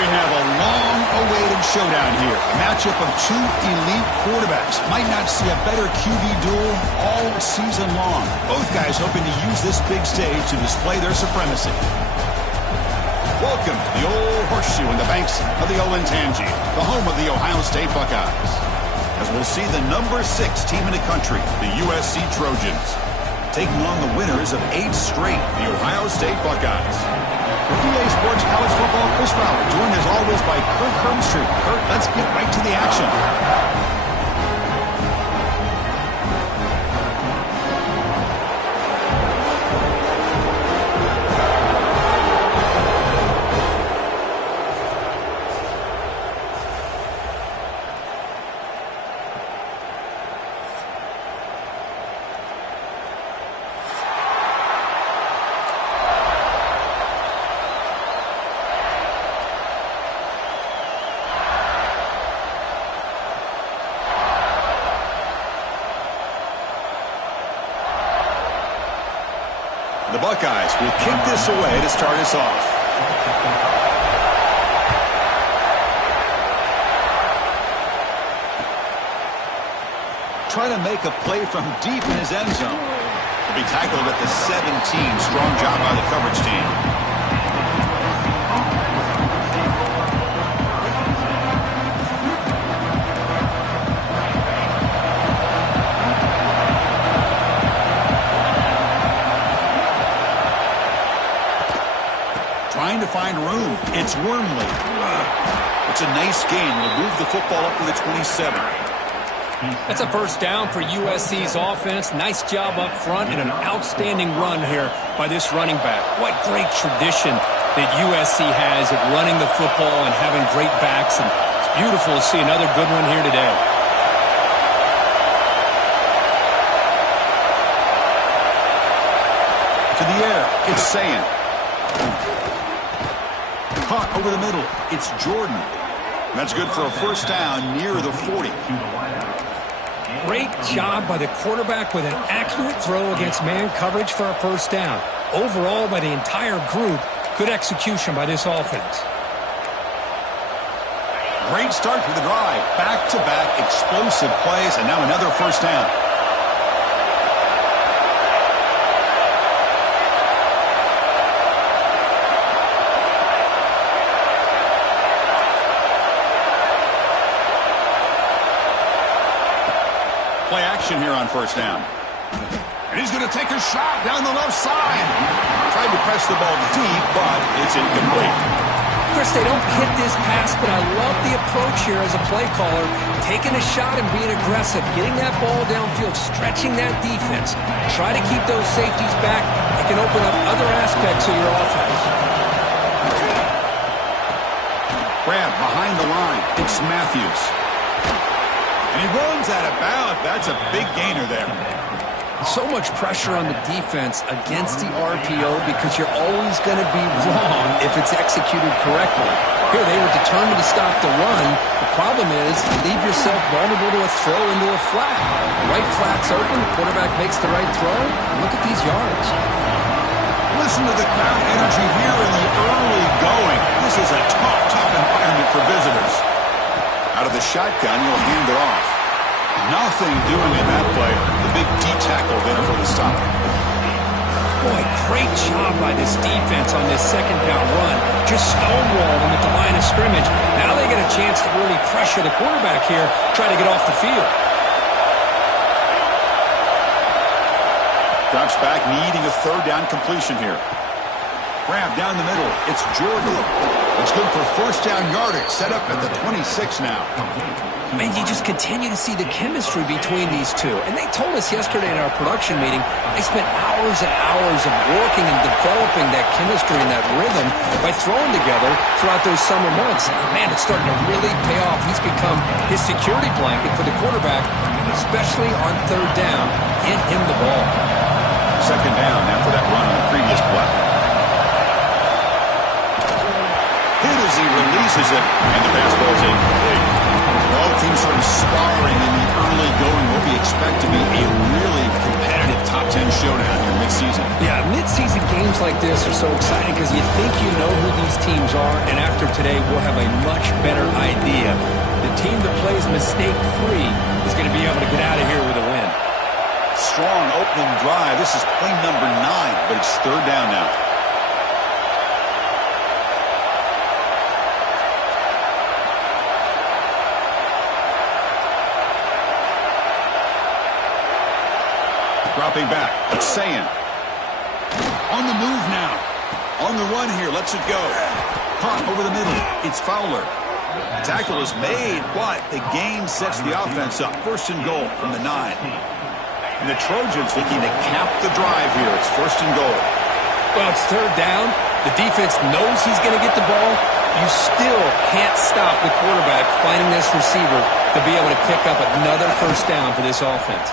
We have a long-awaited showdown here. A matchup of two elite quarterbacks. Might not see a better QB duel all season long. Both guys hoping to use this big stage to display their supremacy. Welcome to the old horseshoe in the banks of the Olentangy, the home of the Ohio State Buckeyes. As we'll see the number 6 team in the country, the USC Trojans, taking on the winners of 8 straight, the Ohio State Buckeyes. For EA Sports College Football, Chris Fowler, joined as always by Kurt Hermstreet. Kurt, let's get right to the action. The Buckeyes will kick this away to start us off. Trying to make a play from deep in his end zone. He'll be tackled at the 17. Strong job by the coverage team. Trying to find room. It's Wormley. It's a nice gain. We'll move the football up to the 27. That's a first down for USC's offense. Nice job up front and an outstanding run here by this running back. What great tradition that USC has at running the football and having great backs. And it's beautiful to see another good one here today. To the air. It's Sayin. Caught over the middle. It's Jordan. That's good for a first down near the 40. Great job by the quarterback with an accurate throw against man coverage for a first down. Overall, by the entire group, good execution by this offense. Great start to the drive. Back-to-back explosive plays, and now another first down. Play action here on first down. And he's going to take a shot down the left side. Tried to press the ball deep, but it's incomplete. Chris, they don't hit this pass, but I love the approach here as a play caller. Taking a shot and being aggressive, getting that ball downfield, stretching that defense. Try to keep those safeties back. It can open up other aspects of your offense. Grab behind the line. It's Matthews. And he runs out of bounds. That's a big gainer there. So much pressure on the defense against the RPO because you're always going to be wrong if it's executed correctly. Here, they were determined to stop the run. The problem is you leave yourself vulnerable to a throw into a flat. The right flat's open. The quarterback makes the right throw. Look at these yards. Listen to the crowd energy here in the early going. This is a tough environment for visitors. Out of the shotgun, you'll hand it off. Nothing doing in that play. The big D tackle there for the stop. Boy, great job by this defense on this second down run. Just stonewalled them at the line of scrimmage. Now they get a chance to really pressure the quarterback here, try to get off the field. Drops back, needing a third down completion here. Grab down the middle. It's Jordan. It's good for first down yardage. Set up at the 26 now. Man, you just continue to see the chemistry between these two. And they told us yesterday in our production meeting, they spent hours and hours of working and developing that chemistry and that rhythm by throwing together throughout those summer months. And man, it's starting to really pay off. He's become his security blanket for the quarterback, and especially on third down, get him the ball. Second down after that run on the previous play. Hit as he releases it, and the pass ball is incomplete. Both teams sort of sparring in the early going. What we expect to be a really competitive top 10 showdown here mid-season. Yeah, mid-season games like this are so exciting because you think you know who these teams are, and after today we'll have a much better idea. The team that plays mistake-free is going to be able to get out of here with a win. Strong opening drive. This is play number 9, but it's third down now. Dropping back. It's Sayin. On the move now. On the run here. Lets it go. Caught over the middle. It's Fowler. Tackle is made, but the gain sets the offense up. First and goal from the 9. And the Trojans looking to cap the drive here. It's first and goal. Well, it's third down. The defense knows he's going to get the ball. You still can't stop the quarterback finding this receiver to be able to pick up another first down for this offense.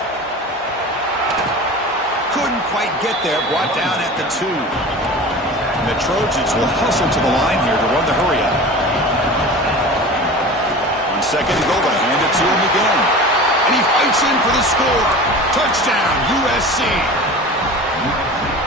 Couldn't quite get there. Brought down at the 2. And the Trojans will hustle to the line here to run the hurry up. On second and goal, they hand it to him again. And he fights in for the score. Touchdown, USC.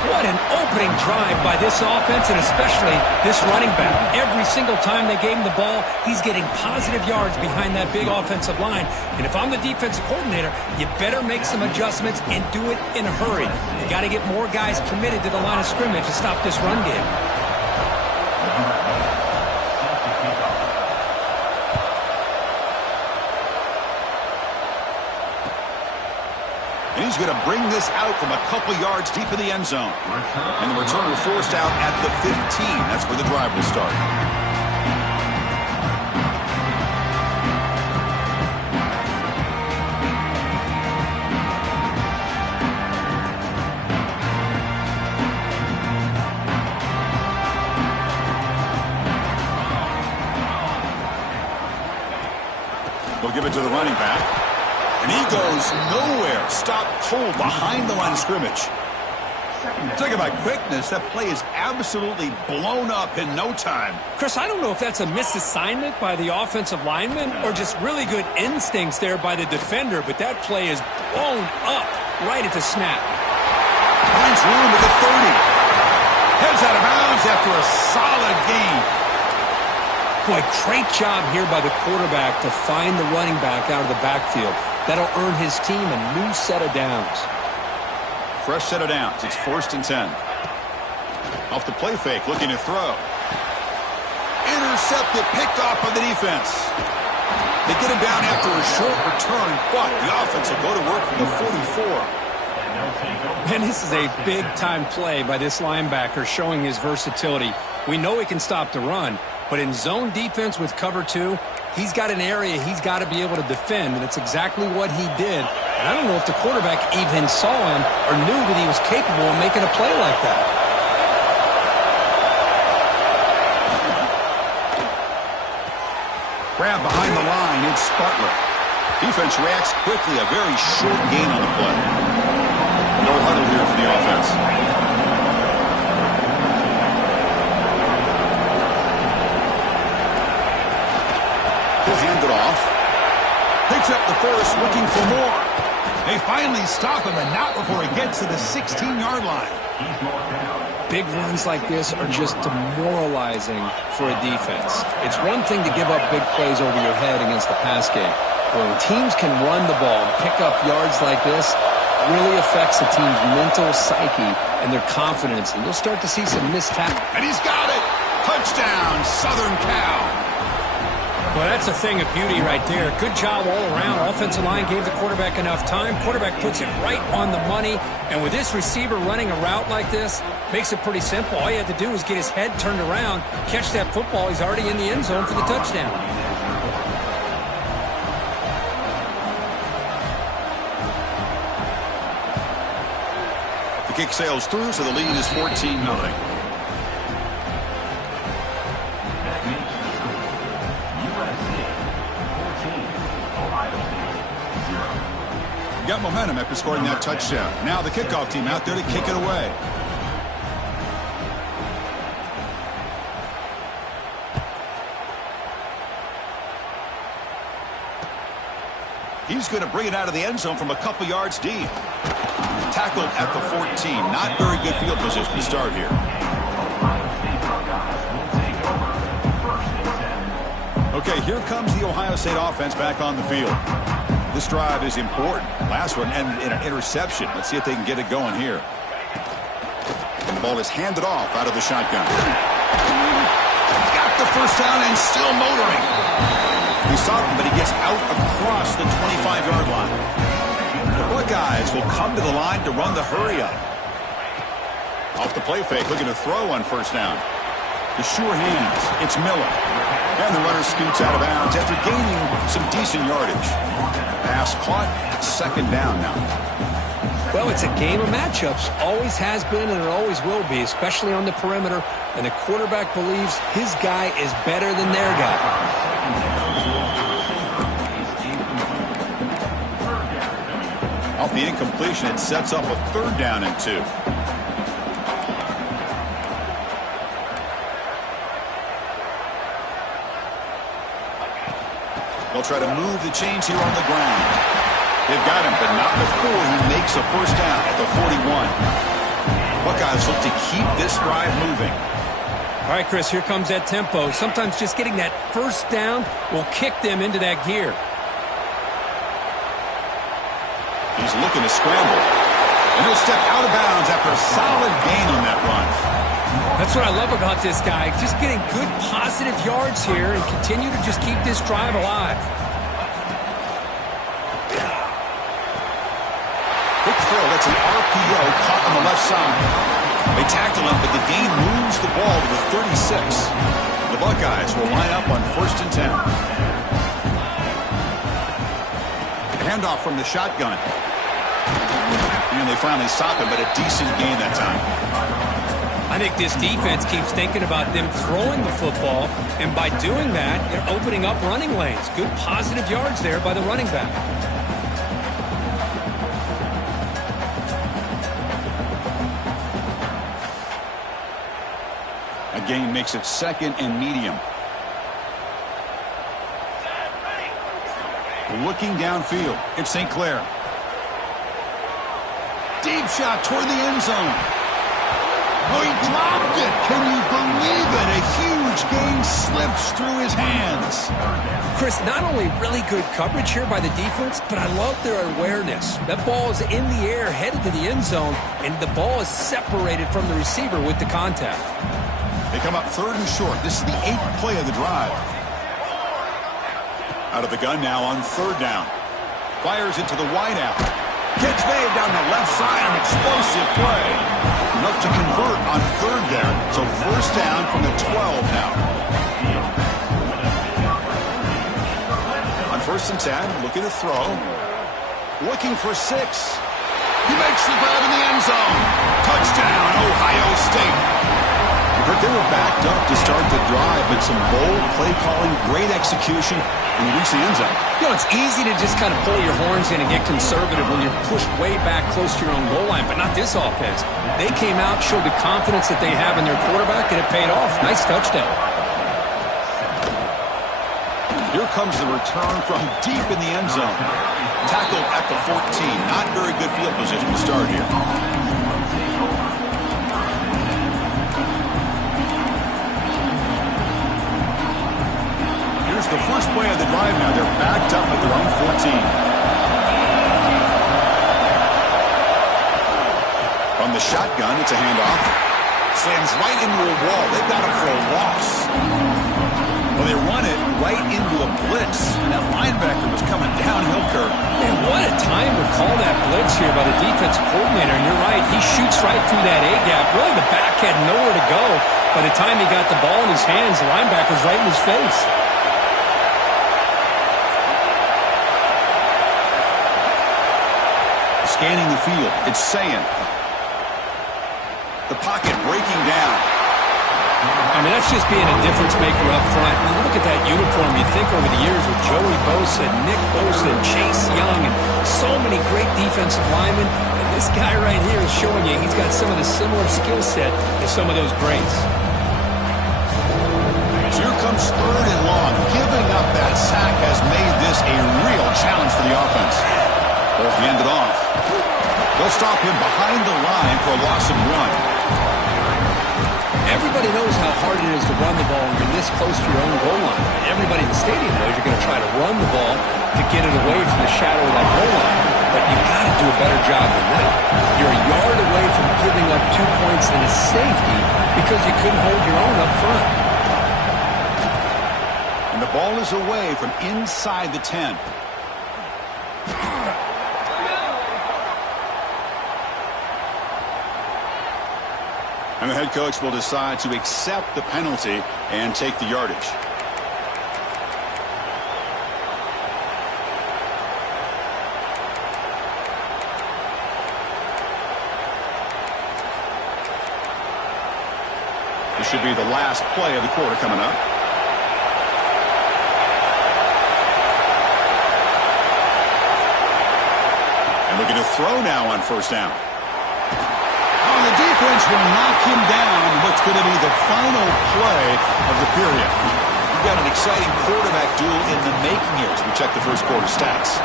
What an opening drive by this offense, and especially this running back. Every single time they gave him the ball, he's getting positive yards behind that big offensive line. And if I'm the defensive coordinator, you better make some adjustments and do it in a hurry. You got to get more guys committed to the line of scrimmage to stop this run game. And he's going to bring this out from a couple yards deep in the end zone. And the returner forced out at the 15. That's where the drive will start. They'll give it to the running back. And he goes nowhere. Stop cold behind the line of scrimmage. Talk about quickness. That play is absolutely blown up in no time. Chris, I don't know if that's a misassignment by the offensive lineman or just really good instincts there by the defender, but that play is blown up right at the snap. Finds room at the 30. Heads out of bounds after a solid gain. Boy, great job here by the quarterback to find the running back out of the backfield. That'll earn his team a new set of downs. Fresh set of downs. It's first and 10. Off the play fake, looking to throw. Intercepted, picked off by the defense. They get him down after a short return, but the offense will go to work from the 44. And this is a big-time play by this linebacker showing his versatility. We know he can stop the run, but in zone defense with cover 2, he's got an area he's got to be able to defend, and that's exactly what he did. And I don't know if the quarterback even saw him or knew that he was capable of making a play like that. Grab behind the line, it's Butler. Defense reacts quickly, a very short gain on the play. No huddle here for the offense. He'll hand it off. Picks up the first, looking for more. They finally stop him, and not before he gets to the 16-yard line. Big runs like this are just demoralizing for a defense. It's one thing to give up big plays over your head against the pass game. When teams can run the ball and pick up yards like this, it really affects the team's mental psyche and their confidence. And you'll start to see some missed tackles. And he's got it! Touchdown, Southern Cal! Well, that's a thing of beauty right there. Good job all around. Offensive line gave the quarterback enough time. Quarterback puts it right on the money. And with this receiver running a route like this, makes it pretty simple. All you have to do is get his head turned around, catch that football. He's already in the end zone for the touchdown. The kick sails through, so the lead is 14-0. Got momentum after scoring that touchdown. Now the kickoff team out there to kick it away. He's going to bring it out of the end zone from a couple yards deep. Tackle Tackled at the 14. Not very good field position to start here. Okay, here comes the Ohio State offense back on the field. This drive is important. Last one and an interception. Let's see if they can get it going here. And the ball is handed off out of the shotgun. Got the first down and still motoring. He stopped him, but he gets out across the 25-yard line. The Buckeyes will come to the line to run the hurry up. Off the play fake, looking to throw on first down. The sure hands. It's Miller. And the runner scoots out of bounds after gaining some decent yardage. Pass caught. Second down now. Well, it's a game of matchups. Always has been and it always will be, especially on the perimeter. And the quarterback believes his guy is better than their guy. Off the incompletion, it sets up a third down and 2. They'll try to move the chains here on the ground. They've got him, but not before he makes a first down at the 41. Buckeyes look to keep this drive moving. All right, Chris, here comes that tempo. Sometimes just getting that first down will kick them into that gear. He's looking to scramble. And he'll step out of bounds after a solid gain on that run. That's what I love about this guy. Just getting good positive yards here and continue to just keep this drive alive. Big throw. That's an RPO caught on the left side. They tackle him, but the gain moves the ball to the 36. The Buckeyes will line up on 1st and 10. Handoff from the shotgun. And they finally stop him, but a decent gain that time. I think this defense keeps thinking about them throwing the football, and by doing that, they're opening up running lanes. Good positive yards there by the running back. A gain makes it 2nd and medium. Looking downfield, it's St. Clair. Deep shot toward the end zone. Oh, he dropped it. Can you believe it? A huge gain slips through his hands. Chris, not only really good coverage here by the defense, but I love their awareness. That ball is in the air, headed to the end zone, and the ball is separated from the receiver with the contact. They come up 3rd and short. This is the 8th play of the drive. Out of the gun now on 3rd down. Fires it to the wideout. Catch made down the left side. An explosive play. Enough to convert on 3rd there. So 1st down from the 12 now. On 1st and 10, looking to throw. Looking for 6. He makes the grab in the end zone. Touchdown, Ohio State. They were backed up to start the drive, but some bold play calling, great execution, and reach the end zone. You know, it's easy to just kind of pull your horns in and get conservative when you're pushed way back close to your own goal line, but not this offense. They came out, showed the confidence that they have in their quarterback, and it paid off. Nice touchdown. Here comes the return from deep in the end zone. Tackled at the 14. Not very good field position to start here. The first play of the drive now. They're backed up at their own 14. From the shotgun, it's a handoff. Slams right into a wall. They've got him for a loss. Well, they run it right into a blitz. And that linebacker was coming downhill curve. Man, what a time to call that blitz here by the defensive coordinator. And you're right, he shoots right through that A-gap. Really, the back had nowhere to go. By the time he got the ball in his hands, the linebacker's right in his face. Scanning the field, it's saying. The pocket breaking down. I mean, that's just being a difference maker up front. I mean, look at that uniform. You think over the years with Joey Bosa, Nick Bosa, and Chase Young, and so many great defensive linemen. And this guy right here is showing you he's got some of the similar skill set to some of those greats. Here comes 3rd and long. Giving up that sack has made this a real challenge for the offense. Ball handed off. They'll stop him behind the line for a loss of 1. Everybody knows how hard it is to run the ball when you're this close to your own goal line. Everybody in the stadium knows you're going to try to run the ball to get it away from the shadow of that goal line. But you've got to do a better job than that. You're a yard away from giving up 2 points and a safety because you couldn't hold your own up front. And the ball is away from inside the 10. And the head coach will decide to accept the penalty and take the yardage. This should be the last play of the quarter coming up. And looking to throw now on first down. Oh, the defense will knock him down in what's going to be the final play of the period. We've got an exciting quarterback duel in the making here as we check the first quarter stats.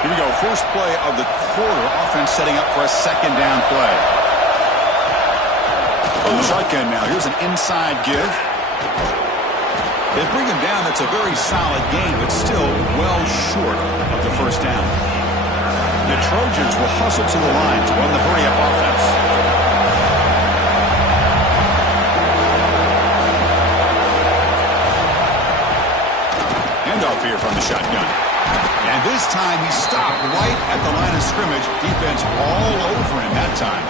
Here we go. First play of the quarter. Offense setting up for a second down play. Oh, shotgun now. Here's an inside give. They bring him down. That's a very solid game, but still well short of the first down. The Trojans will hustle to the line to run the hurry-up offense. Handoff here from the shotgun. And this time he stopped right at the line of scrimmage. Defense all over him that time.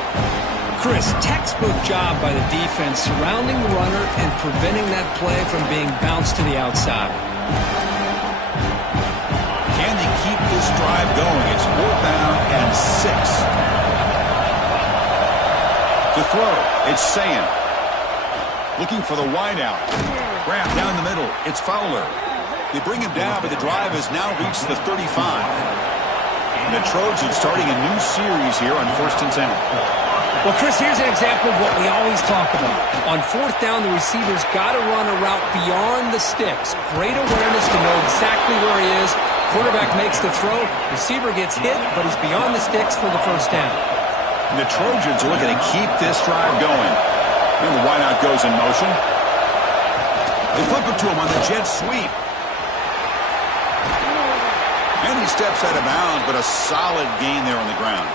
Chris, textbook job by the defense surrounding the runner and preventing that play from being bounced to the outside. Can they keep this drive going? It's 4th down and 6. To throw, it's Sayan. Looking for the wideout. Grab down the middle. It's Fowler. They bring him down, but the drive has now reached the 35. And the Trojans starting a new series here on 1st and 10. Well, Chris, here's an example of what we always talk about. On 4th down, the receiver's got to run a route beyond the sticks. Great awareness to know exactly where he is. Quarterback makes the throw. Receiver gets hit, but he's beyond the sticks for the first down. And the Trojans are looking to keep this drive going. And the wideout goes in motion. They flip it to him on the jet sweep. And he steps out of bounds, but a solid gain there on the ground.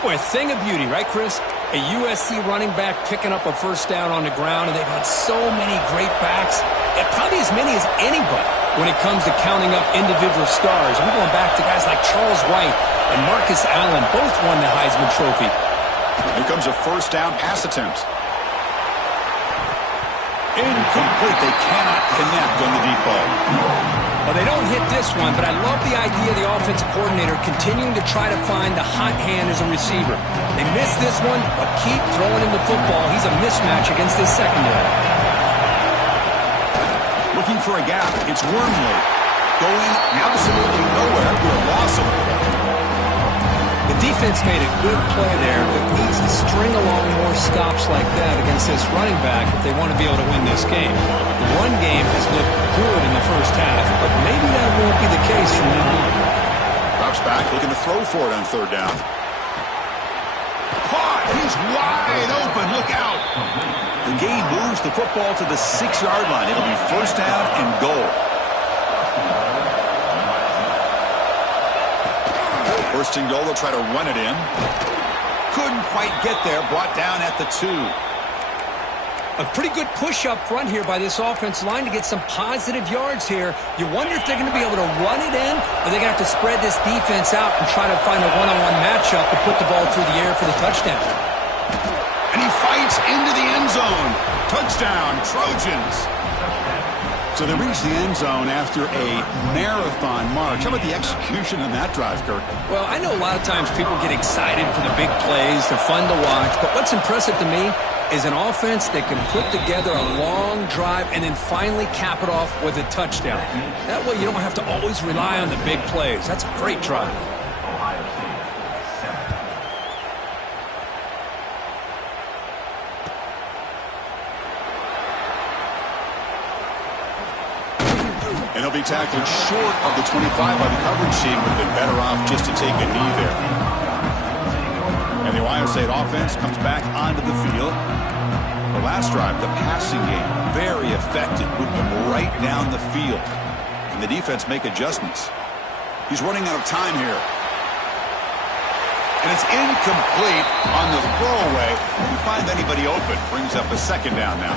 Boy, a thing of beauty, right, Chris? A USC running back picking up a first down on the ground, and they've had so many great backs, and probably as many as anybody when it comes to counting up individual stars. I'm going back to guys like Charles White and Marcus Allen, both won the Heisman Trophy. Here comes a first down pass attempt. Incomplete. They cannot connect on the deep ball. Well, they don't hit this one, but I love the idea of the offensive coordinator continuing to try to find the hot hand as a receiver. They missed this one, but keep throwing him the football. He's a mismatch against this secondary. Looking for a gap. It's Wormley. Going absolutely nowhere for a loss of it. The defense made a good play there, but needs to string along more stops like that against this running back if they want to be able to win this game. The run game has looked good in the first half, but maybe that won't be the case from now on. Drops back, looking to throw for it on 3rd down. Caught! He's wide open. Look out! The gain moves the football to the 6-yard line. It'll be first down and goal. First and goal, they'll try to run it in. Couldn't quite get there, brought down at the 2. A pretty good push up front here by this offensive line to get some positive yards here. You wonder if they're going to be able to run it in, or they're going to have to spread this defense out and try to find a one-on-one matchup to put the ball through the air for the touchdown. And he fights into the end zone. Touchdown, Trojans. So they reach the end zone after a marathon march. How about the execution in that drive, Kirk? Well, I know a lot of times people get excited for the big plays. They're fun to watch. But what's impressive to me is an offense that can put together a long drive and then finally cap it off with a touchdown. That way you don't have to always rely on the big plays. That's a great drive. And he'll be tackled short of the 25 by the coverage team. Would have been better off just to take a knee there. And the Ohio State offense comes back onto the field. The last drive, the passing game, very effective. Moved them right down the field. And the defense make adjustments. He's running out of time here. And it's incomplete on the throwaway. Didn't find anybody open. Brings up a second down now.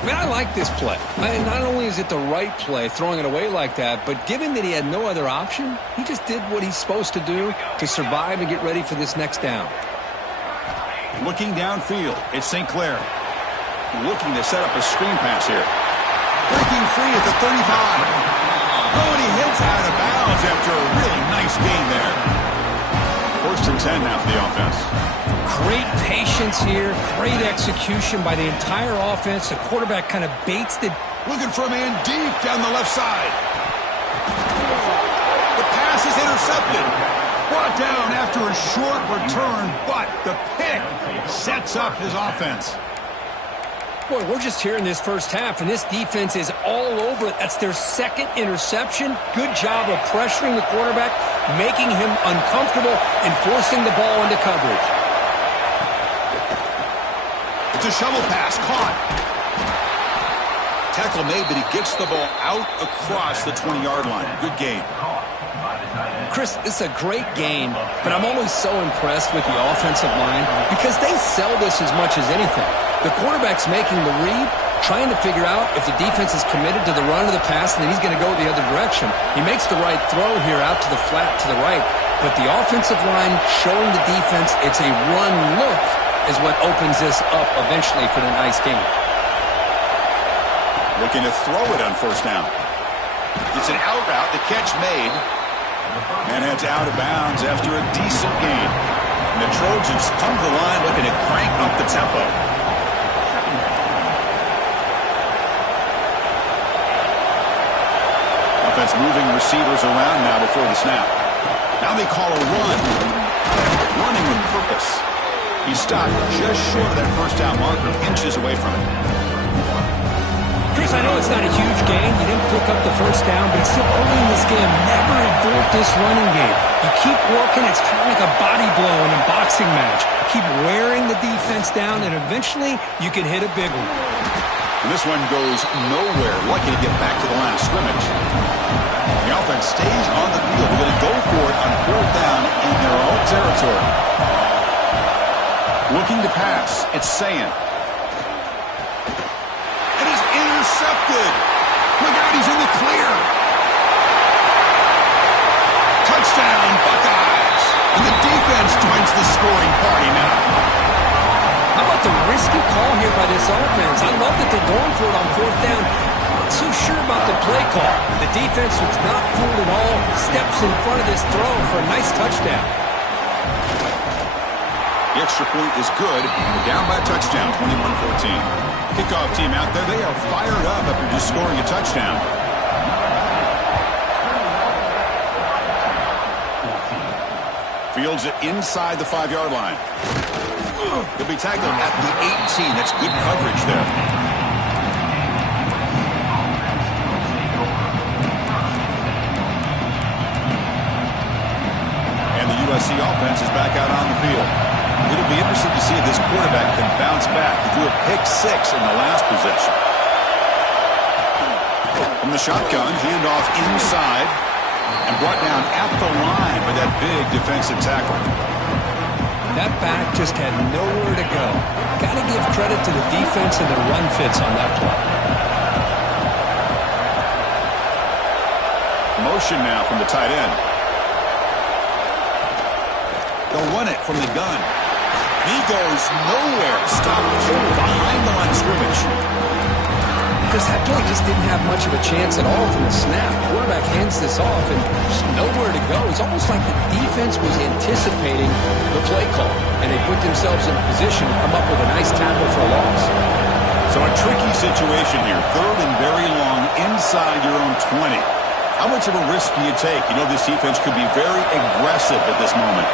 I mean, I like this play. Not only is it the right play, throwing it away like that, but given that he had no other option, he just did what he's supposed to do to survive and get ready for this next down. Looking downfield, it's St. Clair. Looking to set up a screen pass here. Breaking free at the 35. Oh, and he hits out of bounds after a really nice gain there. 1st and 10 now for the offense. Great patience here. Great execution by the entire offense. The quarterback kind of baits the... Looking for a man deep down the left side. The pass is intercepted. Brought down after a short return, but the pick sets up his offense. Boy, we're just here in this first half, and this defense is all over it. That's their 2nd interception. Good job of pressuring the quarterback, making him uncomfortable, and forcing the ball into coverage. It's a shovel pass, caught. Tackle made, but he gets the ball out across the 20-yard line. Good game. Chris, this is a great game, but I'm always so impressed with the offensive line because they sell this as much as anything. The quarterback's making the read, trying to figure out if the defense is committed to the run or the pass, and then he's going to go the other direction. He makes the right throw here out to the flat to the right, but the offensive line showing the defense it's a run look is what opens this up eventually for the nice game. Looking to throw it on 1st down. It's an out route, the catch made. And heads out of bounds after a decent gain. And the Trojans come to the line looking to crank up the tempo. Offense moving receivers around now before the snap. Now they call a run. Running with purpose. He stopped just short of that 1st down marker, inches away from it. Chris, I know it's not a huge gain. You didn't pick up the 1st down, but it's still early in this game. Never abort this running game. You keep working. It's kind of like a body blow in a boxing match. Keep wearing the defense down, and eventually you can hit a big one. And this one goes nowhere. Lucky to get back to the line of scrimmage. The offense stays on the field. They're going to go for it on 4th down in their own territory. Looking to pass. It's Sayan. Intercepted. Look out, he's in the clear. Touchdown, Buckeyes. And the defense joins the scoring party now. How about the risky call here by this offense? I love that they're going for it on 4th down. I'm not so sure about the play call. The defense was not fooled at all. Steps in front of this throw for a nice touchdown. The extra point is good. We're down by a touchdown, 21-14. Kickoff team out there, they are fired up after just scoring a touchdown. Fields it inside the 5-yard line. He'll be tackled at the 18. That's good coverage there. And the USC offense is back out on the field. It'll be interesting to see if this quarterback can bounce back. He threw a pick 6 in the last possession. From the shotgun, handoff inside, and brought down at the line by that big defensive tackle. That back just had nowhere to go. Got to give credit to the defense and the run fits on that play. Motion now from the tight end. They'll run it from the gun. He goes nowhere. Stopped behind the line of scrimmage. Because that play just didn't have much of a chance at all from the snap. Quarterback hands this off and there's nowhere to go. It's almost like the defense was anticipating the play call, and they put themselves in a position to come up with a nice tackle for a loss. So a tricky situation here. 3rd and very long inside your own 20. How much of a risk do you take? You know this defense could be very aggressive at this moment.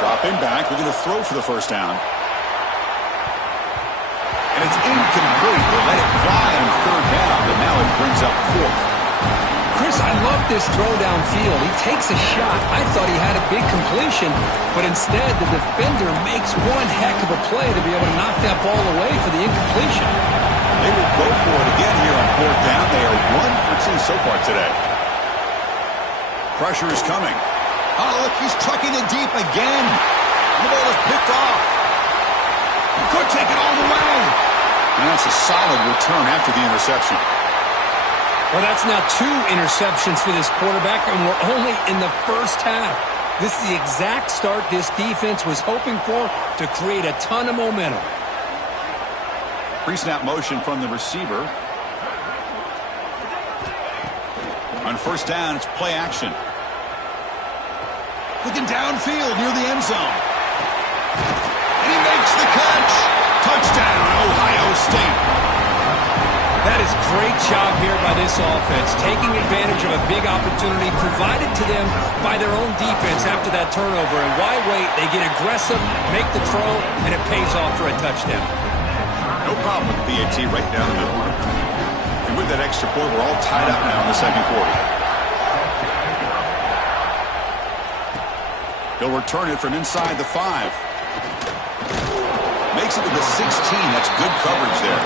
Dropping back, looking to throw for the 1st down. And it's incomplete. They let it fly on 3rd down, but now it brings up 4th. Chris, I love this throw downfield. He takes a shot. I thought he had a big completion, but instead the defender makes one heck of a play to be able to knock that ball away for the incompletion. They will go for it again here on 4th down. They are 1 for 2 so far today. Pressure is coming. Oh, look, he's trucking it deep again. The ball is picked off. He could take it all the way. And that's a solid return after the interception. Well, that's now 2 interceptions for this quarterback, and we're only in the first half. This is the exact start this defense was hoping for to create a ton of momentum. Pre-snap motion from the receiver. On 1st down, it's play action. Looking downfield near the end zone. And he makes the catch. Touchdown, Ohio State. That is great job here by this offense, taking advantage of a big opportunity provided to them by their own defense after that turnover. And why wait? They get aggressive, make the throw, and it pays off for a touchdown. No problem with the PAT right down the middle. And with that extra point, we're all tied up now in the second quarter. He'll return it from inside the 5. Makes it to the 16. That's good coverage there.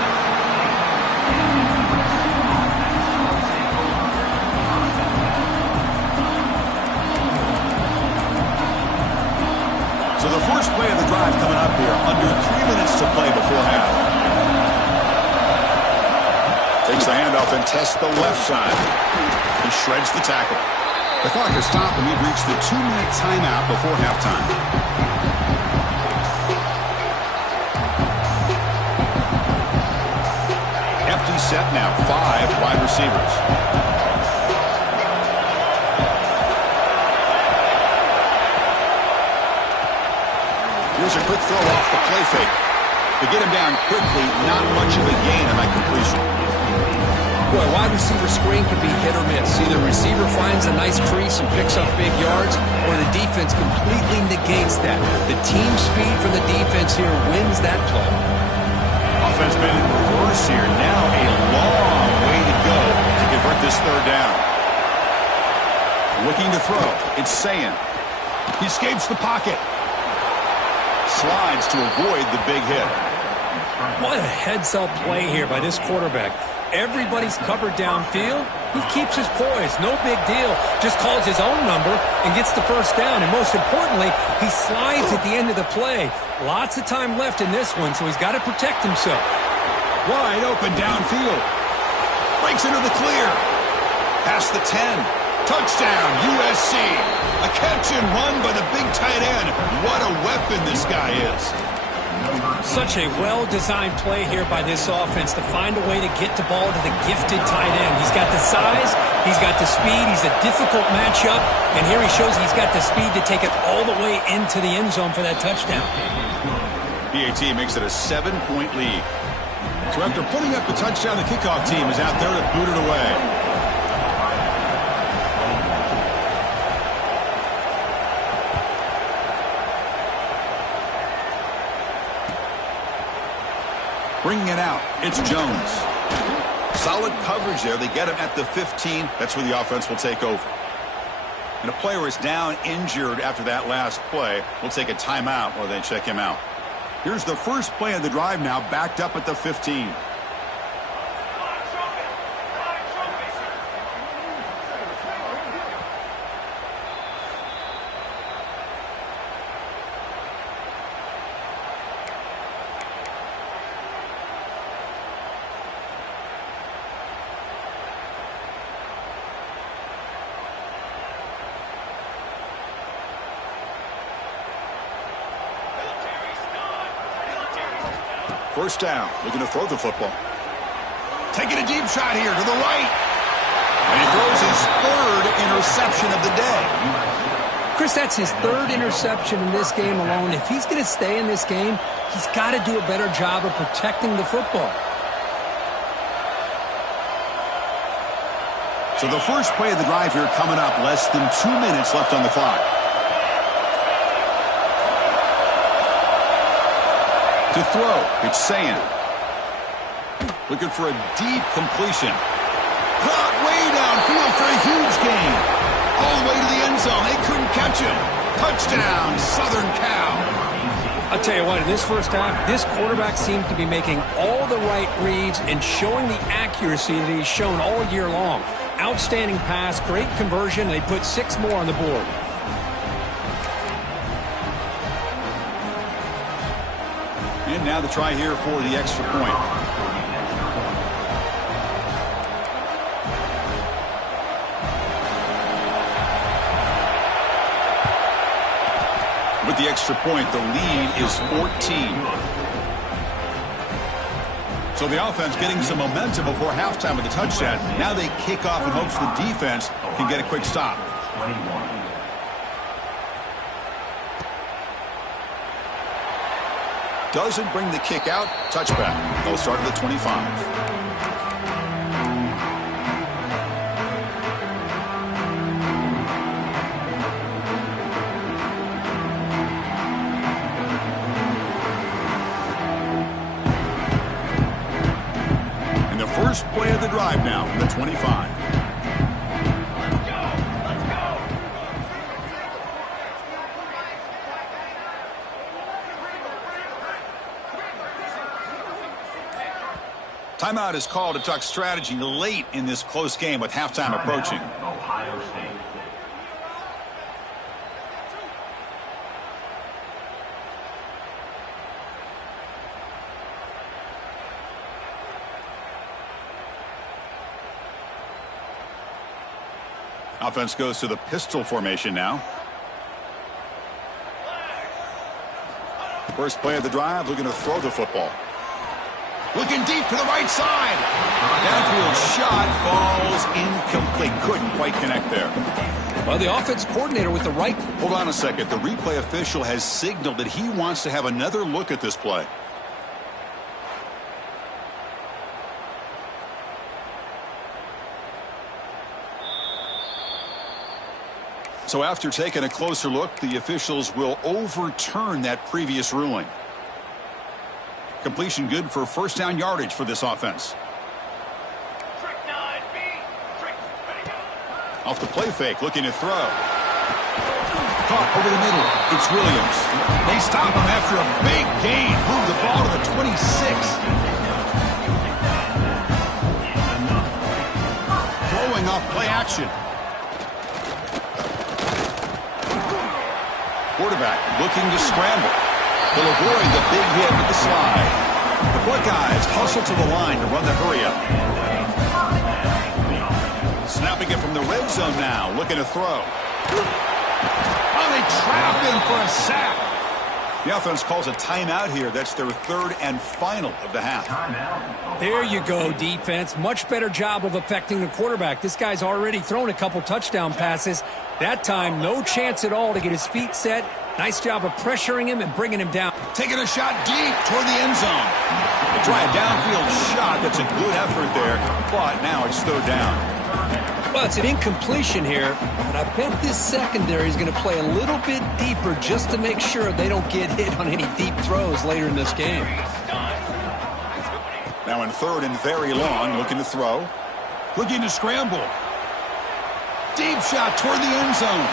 So the first play of the drive coming up here. Under 3 minutes to play before half. Takes the handoff and tests the left side. He shreds the tackle. The clock has stopped, and we've reached the 2-minute timeout before halftime. Empty set now. 5 wide receivers. Here's a quick throw off the play fake. To get him down quickly, not much of a gain on that completion. Boy, wide receiver screen can be hit or miss. Either receiver finds a nice crease and picks up big yards, or the defense completely negates that. The team speed from the defense here wins that play. Offense been in reverse here. Now a long way to go to convert this 3rd down. Looking to throw. It's Sayin. He escapes the pocket. Slides to avoid the big hit. What a heads-up play here by this quarterback. Everybody's covered downfield. He keeps his poise. No big deal. Just calls his own number and gets the 1st down. And most importantly, he slides at the end of the play. Lots of time left in this one, so he's got to protect himself. Wide open downfield. Breaks into the clear. Past the 10. Touchdown, USC. A catch and run by the big tight end. What a weapon this guy is. Such a well-designed play here by this offense to find a way to get the ball to the gifted tight end. He's got the size, he's got the speed, he's a difficult matchup, and here he shows he's got the speed to take it all the way into the end zone for that touchdown. PAT makes it a 7-point lead. So after putting up the touchdown, the kickoff team is out there to boot it away. Bringing it out, it's Jones. Solid coverage there. They get him at the 15. That's where the offense will take over. And a player is down injured after that last play. We'll take a timeout while they check him out. Here's the first play of the drive now, backed up at the 15. First down, looking to throw the football. Taking a deep shot here to the right. And he throws his 3rd interception of the day. Chris, that's his 3rd interception in this game alone. If he's going to stay in this game, he's got to do a better job of protecting the football. So the first play of the drive here coming up, less than 2 minutes left on the clock. To throw, it's Sayin. Looking for a deep completion. Caught way downfield for a huge gain. All the way to the end zone. They couldn't catch him. Touchdown, Southern Cal. I'll tell you what, in this first half, this quarterback seems to be making all the right reads and showing the accuracy that he's shown all year long. Outstanding pass, great conversion. They put 6 more on the board. And now the try here for the extra point. With the extra point, the lead is 14. So the offense getting some momentum before halftime with the touchdown. Now they kick off in hopes the defense can get a quick stop. Doesn't bring the kick out. Touchback. They'll start at the 25. First play of the drive now from the 25. Timeout is called to talk strategy late in this close game with halftime approaching. Ohio State. Offense goes to the pistol formation now. First play of the drive, looking to throw the football. Looking deep to the right side. Downfield shot falls incomplete. Couldn't quite connect there. Well, the offense coordinator with the right. Hold on a second. The replay official has signaled that he wants to have another look at this play. So after taking a closer look, the officials will overturn that previous ruling. Completion good for first down yardage for this offense. Off the play fake, looking to throw. Caught over the middle. It's Williams. They stop him after a big gain. Move the ball to the 26. Throwing off play action. Quarterback looking to scramble. They'll avoid the big hit with the slide. The Buckeyes hustle to the line to run the hurry-up. Snapping it from the red zone now, looking to throw. Oh, they trap him for a sack. The offense calls a timeout here. That's their third and final of the half. There you go, defense. Much better job of affecting the quarterback. This guy's already thrown a couple touchdown passes. That time, no chance at all to get his feet set. Nice job of pressuring him and bringing him down. Taking a shot deep toward the end zone. They try a downfield shot. That's a good effort there, but now it's third down. Well, it's an incompletion here, but I bet this secondary is going to play a little bit deeper just to make sure they don't get hit on any deep throws later in this game. Now in third and very long, looking to throw. Looking to scramble. Deep shot toward the end zone.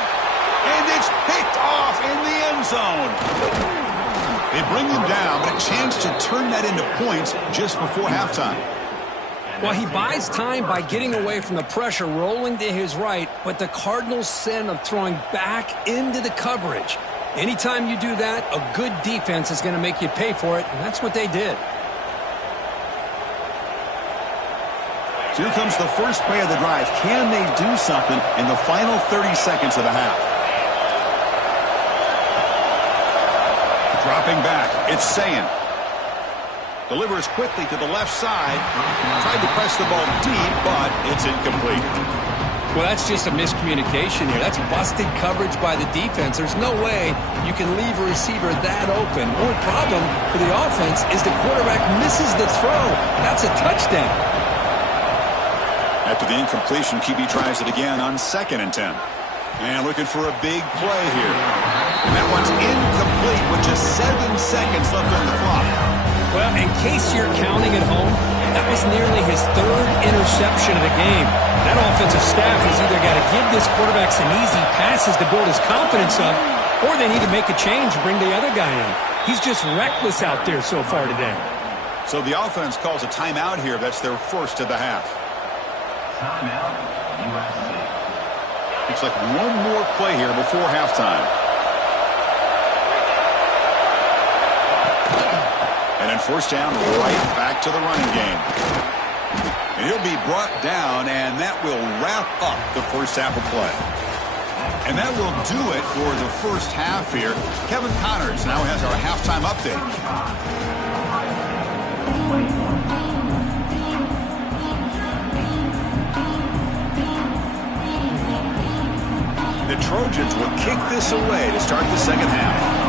And it's picked off in the end zone. They bring them down, but a chance to turn that into points just before halftime. Well, he buys time by getting away from the pressure, rolling to his right, but the Cardinals send him throwing back into the coverage. Anytime you do that, a good defense is going to make you pay for it, and that's what they did. So here comes the first play of the drive. Can they do something in the final 30 seconds of the half? Dropping back, it's Sayin. Delivers quickly to the left side. Tried to press the ball deep, but it's incomplete. Well, that's just a miscommunication here. That's busted coverage by the defense. There's no way you can leave a receiver that open. One problem for the offense is the quarterback misses the throw. That's a touchdown. After the incompletion, QB tries it again on 2nd and 10. And looking for a big play here. And that one's incomplete with just 7 seconds left on the clock. Well, in case you're counting at home, That was nearly his third interception of the game. That offensive staff has either got to give this quarterback some easy passes to build his confidence up, or they need to make a change and bring the other guy in. He's just reckless out there so far today. So the offense calls a timeout here. That's their first of the half. Timeout, USC. Looks like one more play here before halftime. And then first down, right back to the running game. And he'll be brought down, and that will wrap up the first half of play. And that will do it for the first half here. Kevin Connors now has our halftime update. The Trojans will kick this away to start the second half.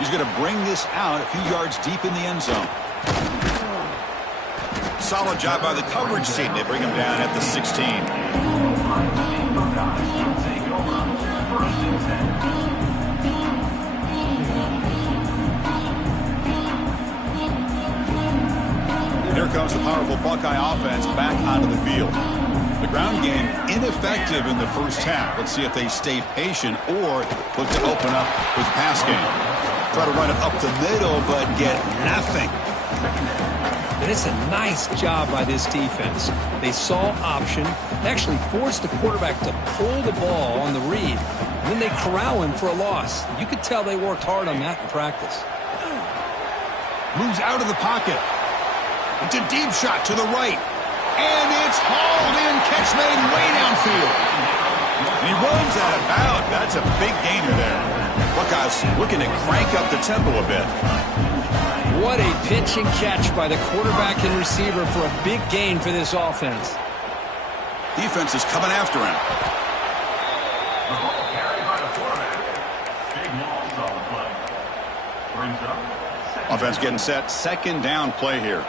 He's going to bring this out a few yards deep in the end zone. Solid job by the coverage team. They bring him down at the 16. Here comes the powerful Buckeye offense back onto the field. The ground game ineffective in the first half. Let's see if they stay patient or look to open up with the pass game. Try to run it up the middle, but get nothing. And it's a nice job by this defense. They saw option, actually forced the quarterback to pull the ball on the read, and then they corral him for a loss. You could tell they worked hard on that in practice. Moves out of the pocket. It's a deep shot to the right. And it's hauled in, catch made way downfield. And he runs out of bounds. That's a big gainer there. Buckeyes looking to crank up the tempo a bit. What a pitch and catch by the quarterback and receiver for a big gain for this offense. Defense is coming after him. Offense getting set. Second down play here.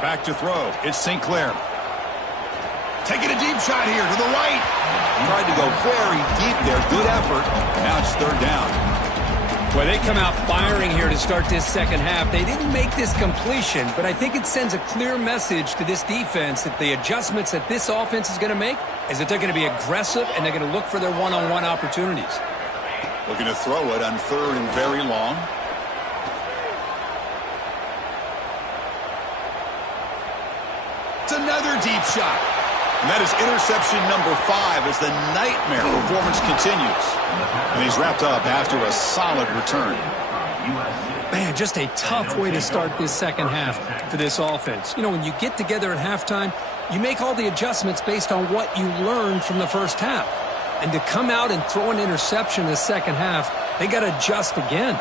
Back to throw. It's St. Clair. Taking a deep shot here to the right. Tried to go very deep there. Good effort. Now it's third down. Well, they come out firing here to start this second half. They didn't make this completion, but I think it sends a clear message to this defense that the adjustments that this offense is going to make is that they're going to be aggressive and they're going to look for their one-on-one opportunities. Looking to throw it on third and very long. It's another deep shot. And that is interception number 5 as the nightmare performance continues. And he's wrapped up after a solid return. Man, just a tough way to start this second half for this offense. You know, when you get together at halftime, you make all the adjustments based on what you learned from the first half. And to come out and throw an interception in the second half, they got to adjust again.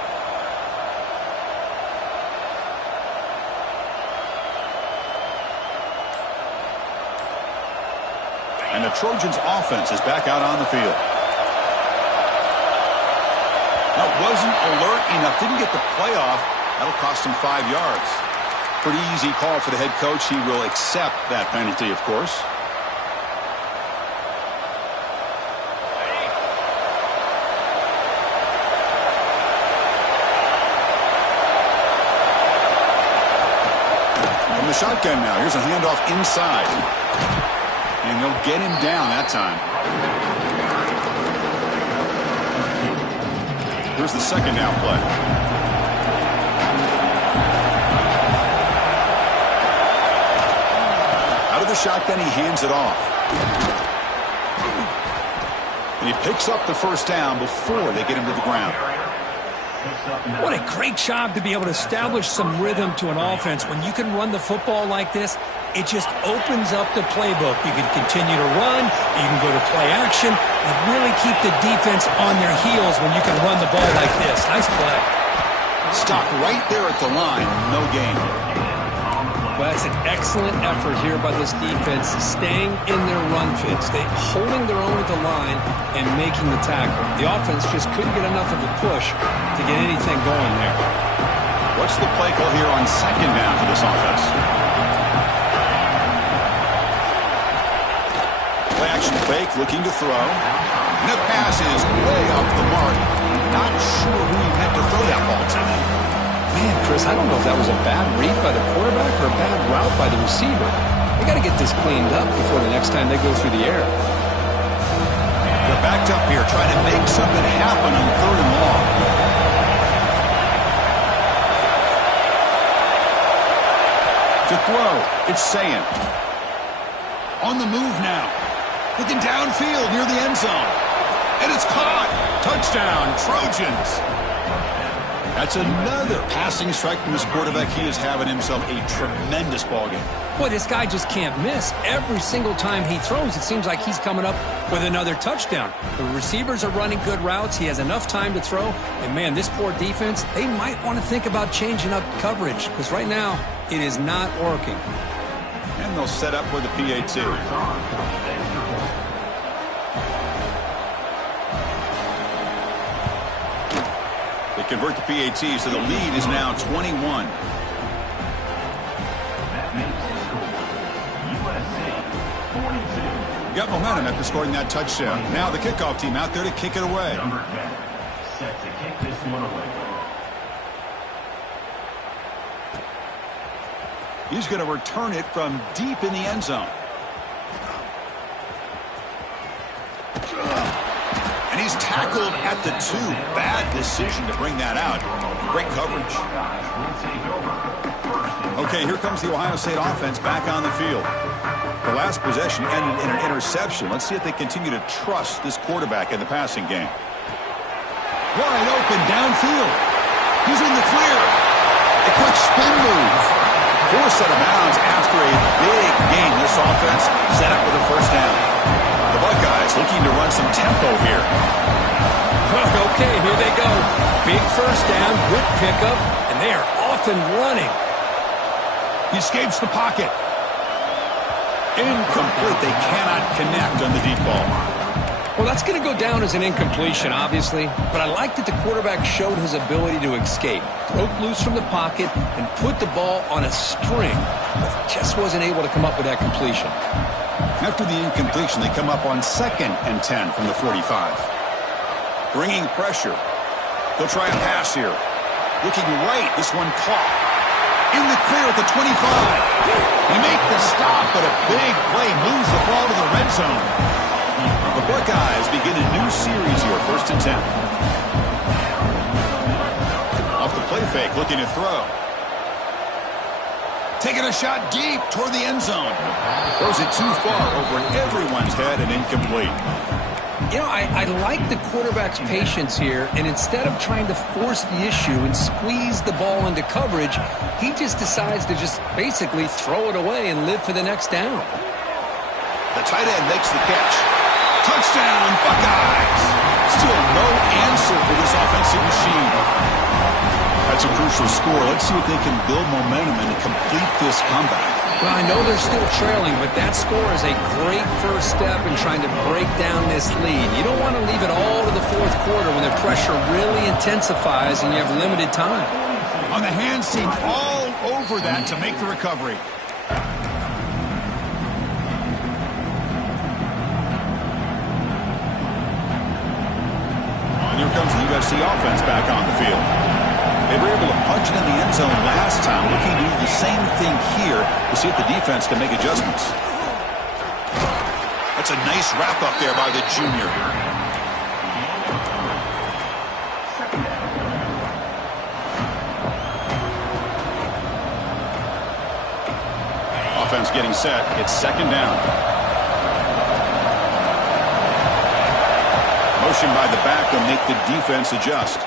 And the Trojans' offense is back out on the field. That wasn't alert enough. Didn't get the play off. That'll cost him 5 yards. Pretty easy call for the head coach. He will accept that penalty, of course. From the shotgun now. Here's a handoff inside. And they'll get him down that time. Here's the second down play. Out of the shotgun, he hands it off. And he picks up the first down before they get him to the ground. What a great job to be able to establish some rhythm to an offense. When you can run the football like this, it just opens up the playbook. You can continue to run. You can go to play action. You really keep the defense on their heels when you can run the ball like this. Nice play. Stop right there at the line. No gain. Well, that's an excellent effort here by this defense, staying in their run fits. They holding their own at the line and making the tackle. The offense just couldn't get enough of a push to get anything going there. What's the play call here on second down for this offense? Play action fake, looking to throw. And the pass is way off the mark. Not sure who he meant to throw that ball to. Man, Chris, I don't know if that was a bad read by the quarterback or a bad route by the receiver. They got to get this cleaned up before the next time they go through the air. They're backed up here trying to make something happen on 3rd and long. To throw, it's Sayin. On the move now. Looking downfield near the end zone. And it's caught. Touchdown, Trojans. That's another passing strike from this quarterback. He is having himself a tremendous ballgame. Boy, this guy just can't miss. Every single time he throws, it seems like he's coming up with another touchdown. The receivers are running good routes. He has enough time to throw. And, man, this poor defense, they might want to think about changing up coverage because right now it is not working. And they'll set up for the PAT. They convert the PAT, so the lead is now 21. That makes the score USC 42. Got momentum after scoring that touchdown. Now the kickoff team out there to kick it away. Number 10 set to kick this one away. He's going to return it from deep in the end zone. And he's tackled at the 2. Bad decision to bring that out. Great coverage. Okay, here comes the Ohio State offense back on the field. The last possession ended in an interception. Let's see if they continue to trust this quarterback in the passing game. Wide open downfield. He's in the clear. A quick spin move. Forced out of bounds after a big gain. This offense set up with a first down. The Buckeyes looking to run some tempo here. Okay, here they go. Big first down, good pickup, and they are off and running. He escapes the pocket. Incomplete. They cannot connect on the deep ball. Well, that's going to go down as an incompletion, obviously, but I like that the quarterback showed his ability to escape, broke loose from the pocket, and put the ball on a string, but just wasn't able to come up with that completion. After the incompletion, they come up on 2nd and 10 from the 45. Bringing pressure. They'll try a pass here. Looking right. This one caught. In the clear at the 25. They make the stop, but a big play moves the ball to the red zone. The Buckeyes begin a new series here, 1st and 10. Off the play fake, looking to throw. Taking a shot deep toward the end zone. Throws it too far over everyone's head and incomplete. You know, I like the quarterback's patience here, and instead of trying to force the issue and squeeze the ball into coverage, he just decides to just basically throw it away and live for the next down. The tight end makes the catch. Touchdown, Buckeyes! Still no answer for this offensive machine. That's a crucial score. Let's see if they can build momentum and complete this comeback. Well, I know they're still trailing, but that score is a great first step in trying to break down this lead. You don't want to leave it all to the 4th quarter when the pressure really intensifies and you have limited time. On the hands team, all over that to make the recovery. And here comes the USC offense back on the field. They were able to punch it in the end zone last time, looking to do the same thing here to see if the defense can make adjustments. That's a nice wrap-up there by the junior. Offense getting set. It's 2nd down. Motion by the back will make the defense adjust.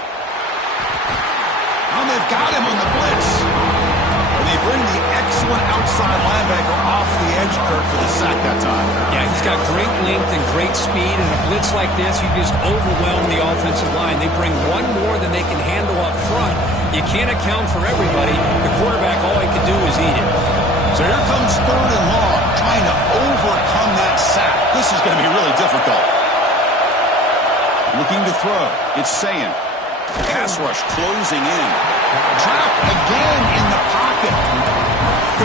And they've got him on the blitz. And they bring the excellent outside linebacker off the edge, Kirk, for the sack that time. Yeah, he's got great length and great speed, and a blitz like this, you just overwhelm the offensive line. They bring one more than they can handle up front. You can't account for everybody. The quarterback, all he can do is eat it. So here comes 3rd and long, trying to overcome that sack. This is going to be really difficult. Looking to throw. It's Sayin. Pass rush closing in. Trapped again in the pocket.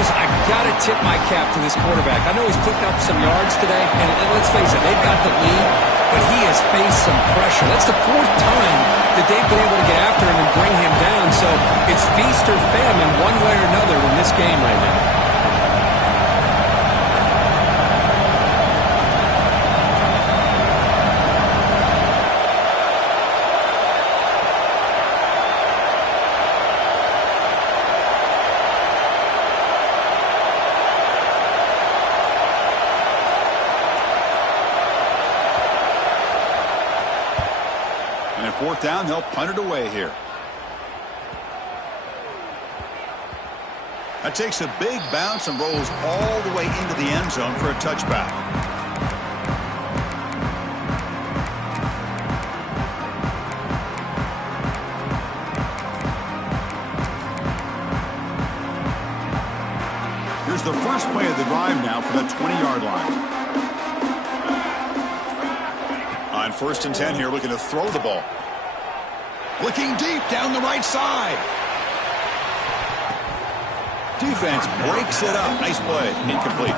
Chris, I got to tip my cap to this quarterback. I know he's putting up some yards today, and let's face it, they've got the lead, but he has faced some pressure. That's the 4th time that they've been able to get after him and bring him down. So it's feast or famine one way or another in this game right now. And at 4th down, they'll punt it away here. That takes a big bounce and rolls all the way into the end zone for a touchback. Here's the first play of the drive now for the 20-yard line. On 1st and 10 here, looking to throw the ball. Looking deep down the right side. Defense breaks it up. Nice play. Incomplete.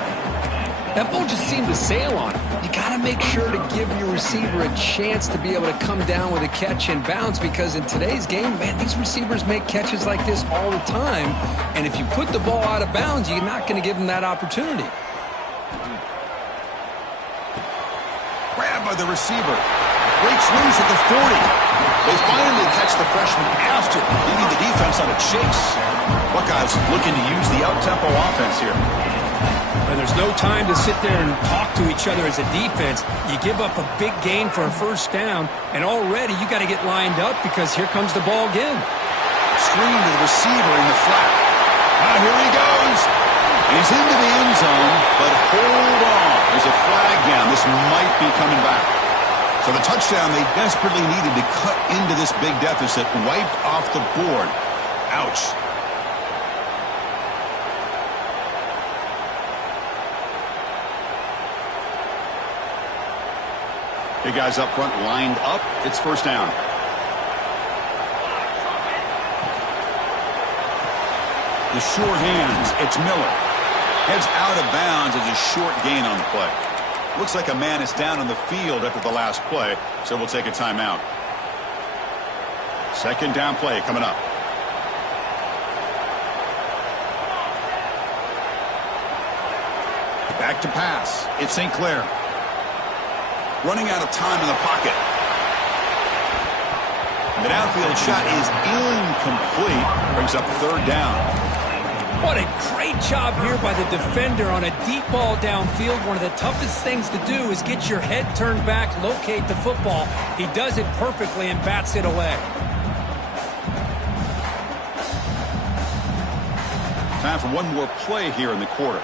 That ball just seemed to sail on him. You got to make sure to give your receiver a chance to be able to come down with a catch and bounce, because in today's game, man, these receivers make catches like this all the time. And if you put the ball out of bounds, you're not going to give them that opportunity. Grabbed by the receiver. Breaks loose at the 40. They finally catch the freshman after leading the defense on a chase. Buckeyes looking to use the up-tempo offense here. And there's no time to sit there and talk to each other as a defense. You give up a big gain for a 1st down, and already you got to get lined up because here comes the ball again. Screen to the receiver in the flat. Now here he goes. He's into the end zone, but hold on. There's a flag down. This might be coming back. So the touchdown they desperately needed to cut into this big deficit wiped off the board. Ouch. Big guys up front lined up. It's 1st down. The sure hands. It's Miller. Heads out of bounds as a short gain on the play. Looks like a man is down on the field after the last play, so we'll take a timeout. 2nd down play coming up. Back to pass. It's St. Clair. Running out of time in the pocket. The downfield shot is incomplete. Brings up 3rd down. What a great job here by the defender on a deep ball downfield. One of the toughest things to do is get your head turned back, locate the football. He does it perfectly and bats it away. Time for one more play here in the quarter.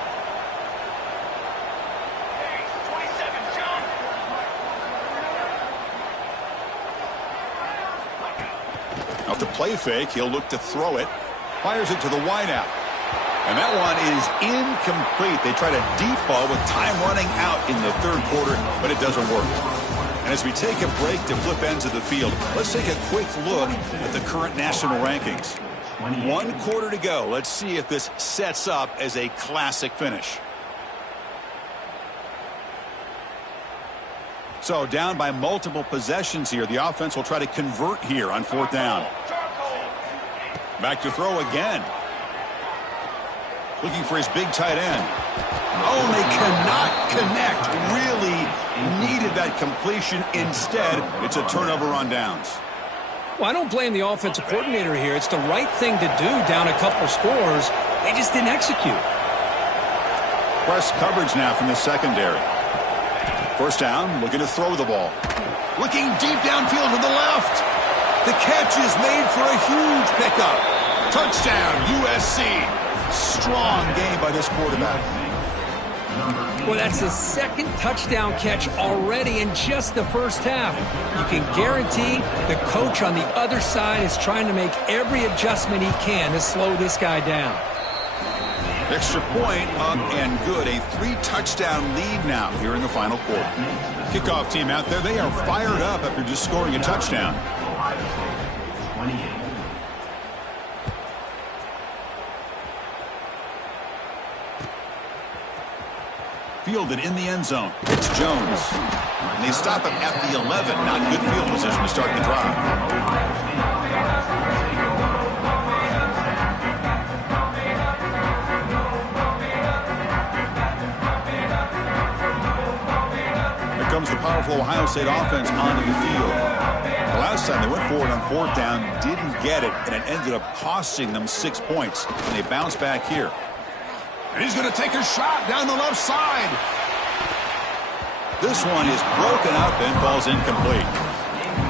Off the play fake, he'll look to throw it. Fires it to the wideout. And that one is incomplete. They tried a deep ball with time running out in the 3rd quarter, but it doesn't work. And as we take a break to flip ends of the field, let's take a quick look at the current national rankings. 1 quarter to go. Let's see if this sets up as a classic finish. So down by multiple possessions here. The offense will try to convert here on 4th down. Back to throw again. Looking for his big tight end. Oh, they cannot connect. Really needed that completion. Instead, it's a turnover on downs. Well, I don't blame the offensive coordinator here. It's the right thing to do down a couple scores. They just didn't execute. Press coverage now from the secondary. 1st down, looking to throw the ball. Looking deep downfield to the left. The catch is made for a huge pickup. Touchdown, USC. Strong game by this quarterback. Well, that's his 2nd touchdown catch already in just the 1st half. You can guarantee the coach on the other side is trying to make every adjustment he can to slow this guy down. Extra point up and good. A 3-touchdown lead now here in the final quarter. Kickoff team out there. They are fired up after just scoring a touchdown. fielded in the end zone. It's Jones. And they stop him at the 11. Not good field position to start the drive. Here comes the powerful Ohio State offense onto the field. The last time they went forward on fourth down, didn't get it, and it ended up costing them 6 points. And they bounce back here. And he's going to take a shot down the left side. This one is broken up and falls incomplete.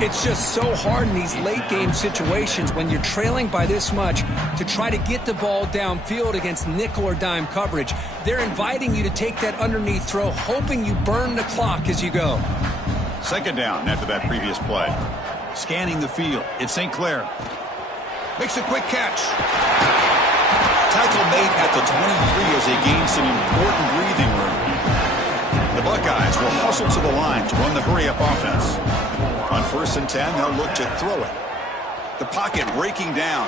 It's just so hard in these late-game situations when you're trailing by this much to try to get the ball downfield against nickel or dime coverage. They're inviting you to take that underneath throw, hoping you burn the clock as you go. Second down after that previous play. Scanning the field. It's St. Clair. Makes a quick catch. Tackle made at the 23 as they gain some important breathing room. The Buckeyes will hustle to the line to run the hurry-up offense. On 1st and 10, they'll look to throw it. The pocket breaking down.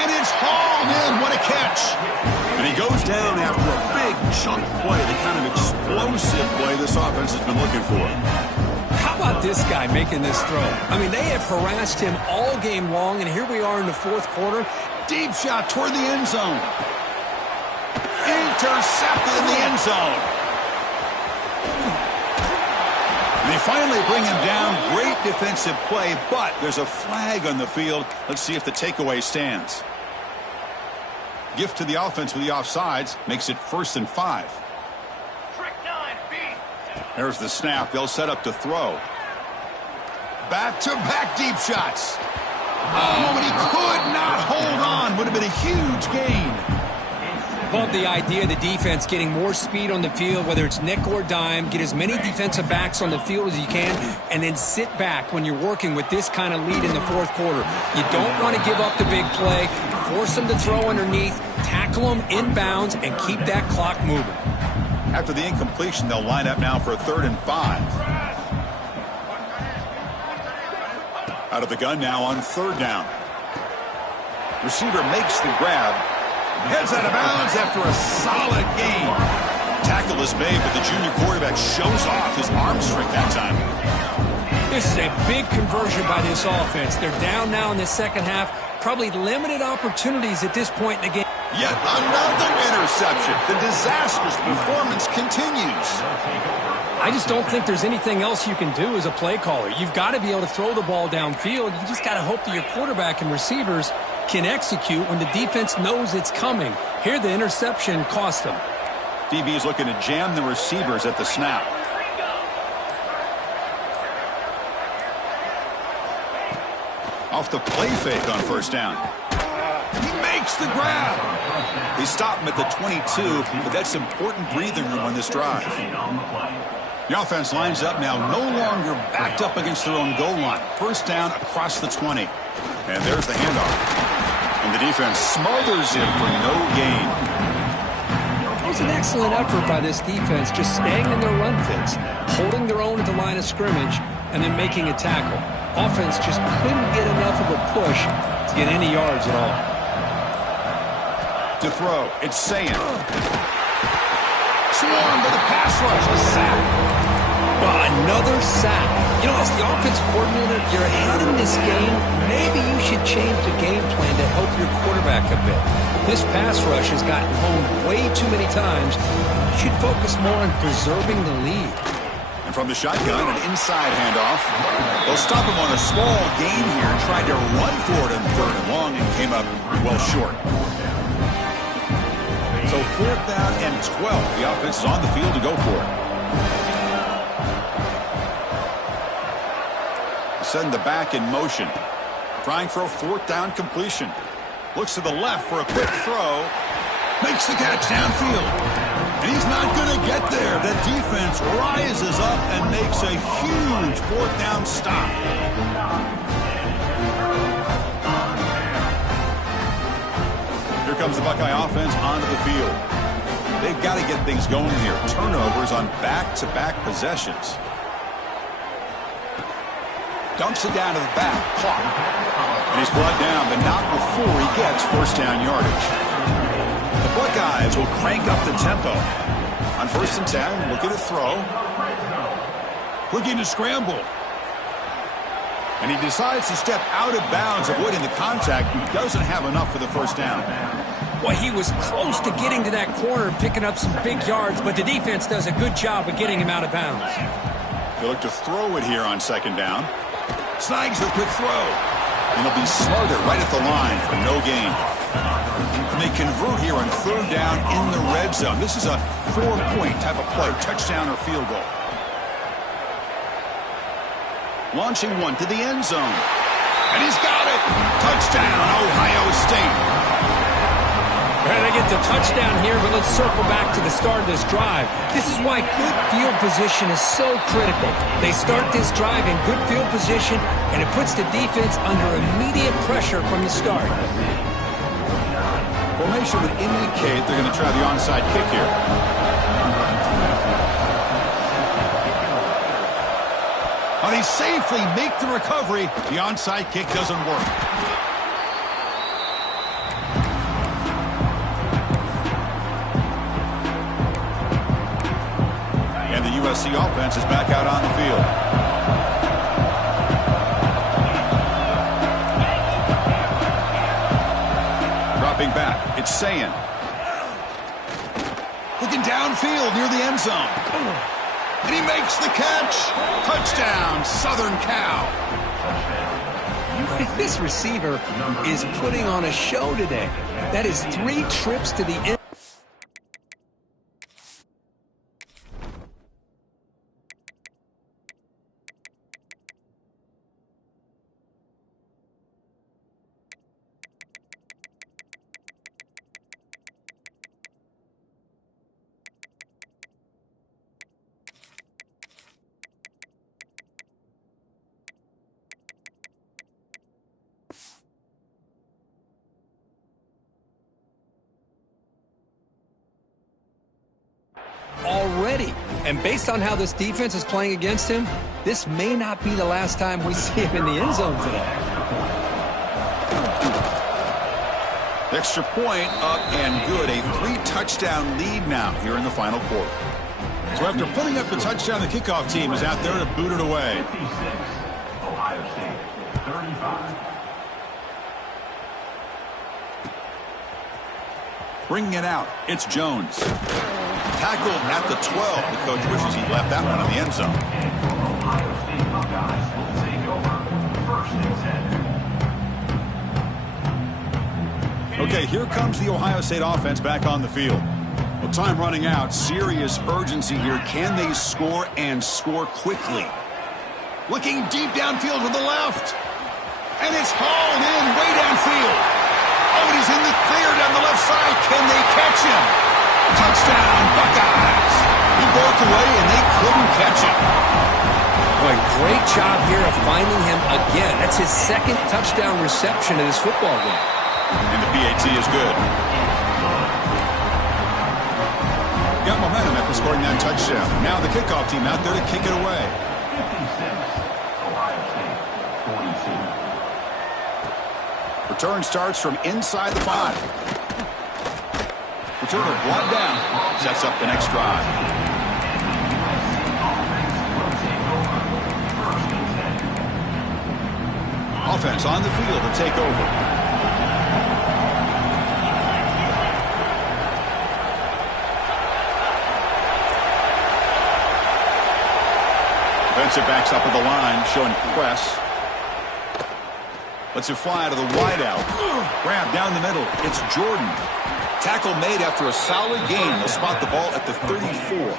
And it's hauled in. What a catch. And he goes down after a big chunk play, the kind of explosive play this offense has been looking for. How about this guy making this throw? I mean, they have harassed him all game long, and here we are in the fourth quarter. Deep shot toward the end zone. Intercepted in the end zone. And they finally bring him down. Great defensive play, but there's a flag on the field. Let's see if the takeaway stands. Gift to the offense with the offsides makes it 1st and 5. There's the snap. They'll set up to throw. Back-to-back deep shots. Oh, but he could not hold on. Would have been a huge gain. Love the idea of the defense getting more speed on the field, whether it's nickel or dime, get as many defensive backs on the field as you can, and then sit back when you're working with this kind of lead in the fourth quarter. You don't want to give up the big play. Force them to throw underneath, tackle them inbounds, and keep that clock moving. After the incompletion, they'll line up now for 3rd and 5. Out of the gun now on 3rd down. Receiver makes the grab. Heads out of bounds after a solid gain. Tackle is made, but the junior quarterback shows off his arm strength that time. This is a big conversion by this offense. They're down now in the second half. Probably limited opportunities at this point in the game. Yet another interception. The disastrous performance continues. I just don't think there's anything else you can do as a play caller. You've got to be able to throw the ball downfield. You just got to hope that your quarterback and receivers can execute when the defense knows it's coming. Here, the interception cost them. DB is looking to jam the receivers at the snap. Off the play fake on 1st down. He makes the grab. They stop him at the 22, but that's important breathing room on this drive. The offense lines up now, no longer backed up against their own goal line. 1st down across the 20. And there's the handoff. And the defense smothers him for no gain. It was an excellent effort by this defense, just staying in their run fits, holding their own at the line of scrimmage, and then making a tackle. Offense just couldn't get enough of a push to get any yards at all. To throw, it's Sayin. Swarmed by the pass rush. A sack. Well, another sack. You know, as the offensive coordinator, you're ahead in this game. Maybe you should change the game plan to help your quarterback a bit. This pass rush has gotten home way too many times. You should focus more on preserving the lead. And from the shotgun, an inside handoff. They'll stop him on a small gain here. Tried to run for it in 3rd and long and came up well short. So 4th down and 12. The offense is on the field to go for it. Send the back in motion. Trying for a 4th down completion. Looks to the left for a quick throw. Makes the catch downfield. And he's not going to get there. The defense rises up and makes a huge 4th down stop. Here comes the Buckeye offense onto the field. They've got to get things going here. Turnovers on back-to-back possessions. Dumps it down to the back. Clock. And he's brought down, but not before he gets 1st down yardage. The Buckeyes will crank up the tempo. On 1st and 10, looking to throw. Looking to scramble. And he decides to step out of bounds, avoiding the contact. He doesn't have enough for the first down. Well, he was close to getting to that corner, picking up some big yards, but the defense does a good job of getting him out of bounds. They look to throw it here on 2nd down. Snags a quick throw. And he'll be smothered right at the line for no gain. And they convert here on 3rd down in the red zone. This is a 4-point type of play, touchdown or field goal. Launching one to the end zone. And he's got it. Touchdown, Ohio State. They get the touchdown here, but let's circle back to the start of this drive. This is why good field position is so critical. They start this drive in good field position, and it puts the defense under immediate pressure from the start. Formation would indicate they're going to try the onside kick here. Well, they safely make the recovery. The onside kick doesn't work. And the USC offense is back out on the field. Dropping back, it's Sayin. Looking downfield near the end zone. And he makes the catch. Touchdown, Southern Cal. This receiver is putting on a show today. That is 3 trips to the end. Already. And based on how this defense is playing against him, this may not be the last time we see him in the end zone today. Extra point up and good. A 3-touchdown lead now here in the final quarter. So after putting up the touchdown, the kickoff team is out there to boot it away. 56, Ohio State, 35. Bringing it out, it's Jones. Tackled at the 12. The coach wishes he left that one in the end zone. Ohio State Buckeyes will take over 1st and 10. Okay, here comes the Ohio State offense back on the field. Well, time running out. Serious urgency here. Can they score and score quickly? Looking deep downfield to the left. And it's hauled in way downfield. Oh, and he's in the clear down the left side. Can they catch him? Touchdown, Buckeyes. He broke away, and they couldn't catch him. Boy, great job here of finding him again. That's his 2nd touchdown reception of this football game. And the PAT is good. Got momentum after scoring that touchdown. Now the kickoff team out there to kick it away. 56, Ohio State, 42. Return starts from inside the 5. Returner brought down. Sets up the next drive. Offense on the field to take over. Defensive backs up at the line, showing press. Lets it fly out of the wideout. Grab down the middle. It's Jordan. Tackle made after a solid gain. They'll spot the ball at the 34.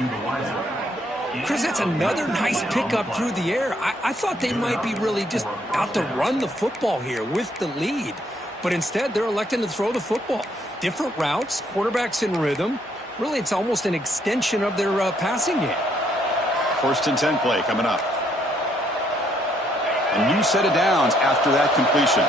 Chris, that's another nice pickup through the air. I thought they might be really just out to run the football here with the lead. But instead, they're electing to throw the football. Different routes, quarterbacks in rhythm. Really, it's almost an extension of their passing game. 1st and 10 play coming up. A new set of downs after that completion.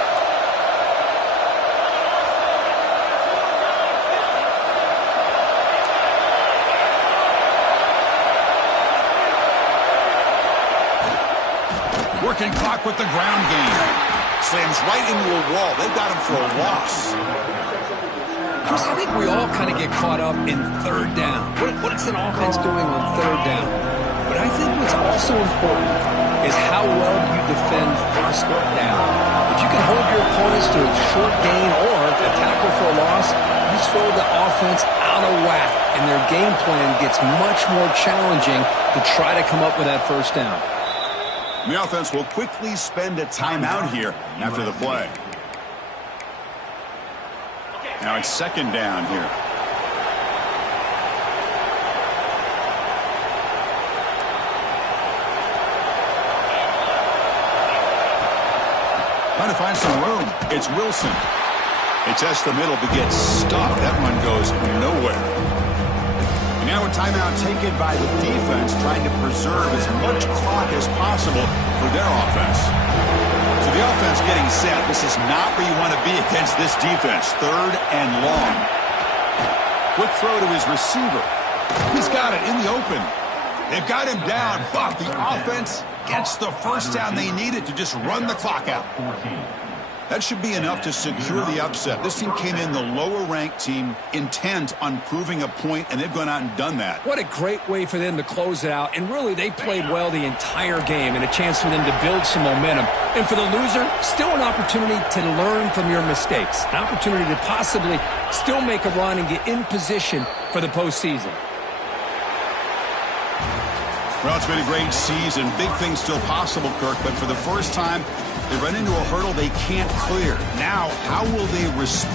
Working clock with the ground game. Slams right into a wall. They've got him for a loss. Chris, I think we all kind of get caught up in third down. What is an offense doing on third down? But I think what's also important is how well you defend first down. If you can hold your opponents to a short gain or a tackle for a loss, you throw the offense out of whack, and their game plan gets much more challenging to try to come up with that first down. The offense will quickly spend a timeout here after the play. Now it's second down here. Trying to find some room. It's Wilson. They test the middle, but gets stuffed. That one goes nowhere. And now a timeout taken by the defense, trying to preserve as much clock as possible for their offense. So the offense getting set. This is not where you want to be against this defense. Third and long. Quick throw to his receiver. He's got it in the open. They've got him down, but the offense gets the first down they needed to just run the clock out. That should be enough to secure the upset. This team came in the lower-ranked team intent on proving a point, and they've gone out and done that. What a great way for them to close it out. And really, they played well the entire game and a chance for them to build some momentum. And for the loser, still an opportunity to learn from your mistakes. An opportunity to possibly still make a run and get in position for the postseason. Well, it's been a great season. Big things still possible, Kirk, but for the first time, they run into a hurdle they can't clear. Now, how will they respond?